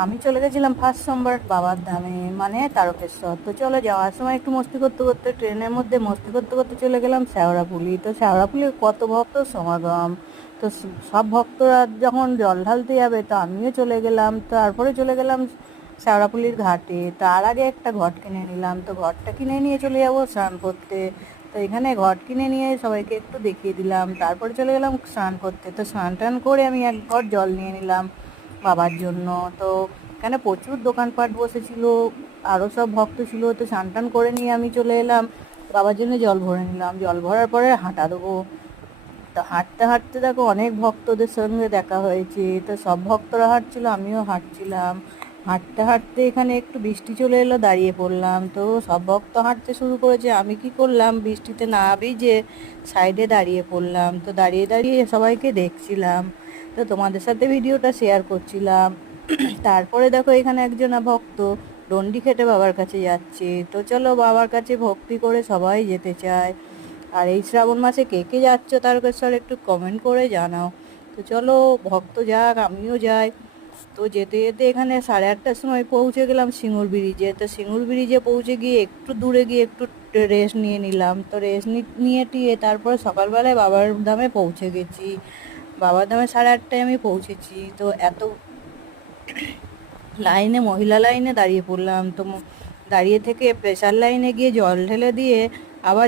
আমি চলে গেছিলাম ফার্স্ট সোমবার বাবার ধামে, মানে তারকেশ্বর। তো চলো, যাওয়ার সময় একটু মস্তি করতে করতে, ট্রেনের মধ্যে মস্তি করতে করতে চলে গেলাম শেওড়াফুলি। তো শেওড়াফুলির কত ভক্ত সমাগম! তো সব ভক্তরা যখন জল ঢালতে যাবে, তো আমিও চলে গেলাম। তারপরে চলে গেলাম শেওড়াফুলির ঘাটে। তার আগে একটা ঘট কিনে নিলাম, তো ঘটটা কিনে নিয়ে চলে যাবো স্নান করতে। তো এখানে ঘট কিনে নিয়ে সবাইকে একটু দেখিয়ে দিলাম, তারপরে চলে গেলাম স্নান করতে। তো স্নান টান করে আমি এক ঘট জল নিয়ে নিলাম বাবার জন্য। তো এখানে প্রচুর দোকানপাট বসেছিল, আরও সব ভক্ত ছিল। তো স্নান টান করে নিয়ে আমি চলে এলাম, বাবার জন্য জল ভরে নিলাম। জল ভরার পরে হাঁটা দেবো। তো হাঁটতে হাঁটতে দেখো অনেক ভক্তদের সঙ্গে দেখা হয়েছে। তো সব ভক্তরা হাঁটছিল, আমিও হাঁটছিলাম। হাঁটতে হাঁটতে এখানে একটু বৃষ্টি চলে এলো, দাঁড়িয়ে পড়লাম। তো সব ভক্ত হাঁটতে শুরু করেছে, আমি কি করলাম, বৃষ্টিতে না ভিজে সাইডে দাঁড়িয়ে পড়লাম। তো দাঁড়িয়ে দাঁড়িয়ে সবাইকে দেখছিলাম, তো তোমাদের সাথে ভিডিওটা শেয়ার করছিলাম। তারপরে দেখো এখানে একজন ভক্ত ডন্ডি খেটে বাবার কাছে যাচ্ছে। তো চলো, বাবার কাছে ভক্তি করে সবাই যেতে চায়। আর এই শ্রাবণ মাসে কে কে যাচ্ছ তারকেশ্বর, একটু কমেন্ট করে জানাও। তো চলো, ভক্ত যাক, আমিও যাই। তো যেতে যেতে এখানে 8:30টার সময় পৌঁছে গেলাম সিঙ্গুর ব্রিজে। তো সিঙ্গুর ব্রিজে পৌঁছে গিয়ে একটু দূরে গিয়ে একটু রেস্ট নিয়ে নিলাম। তো রেস্ট নিয়ে টিয়ে তারপরে সকালবেলায় বাবার ধামে পৌঁছে গেছি। বাবার ধামে 8:30টায় আমি পৌঁছেছি। তো এত লাইনে, মহিলা লাইনে দাঁড়িয়ে পড়লাম। তো দাঁড়িয়ে থেকে প্রেসার লাইনে গিয়ে জল ঢেলে দিয়ে আবার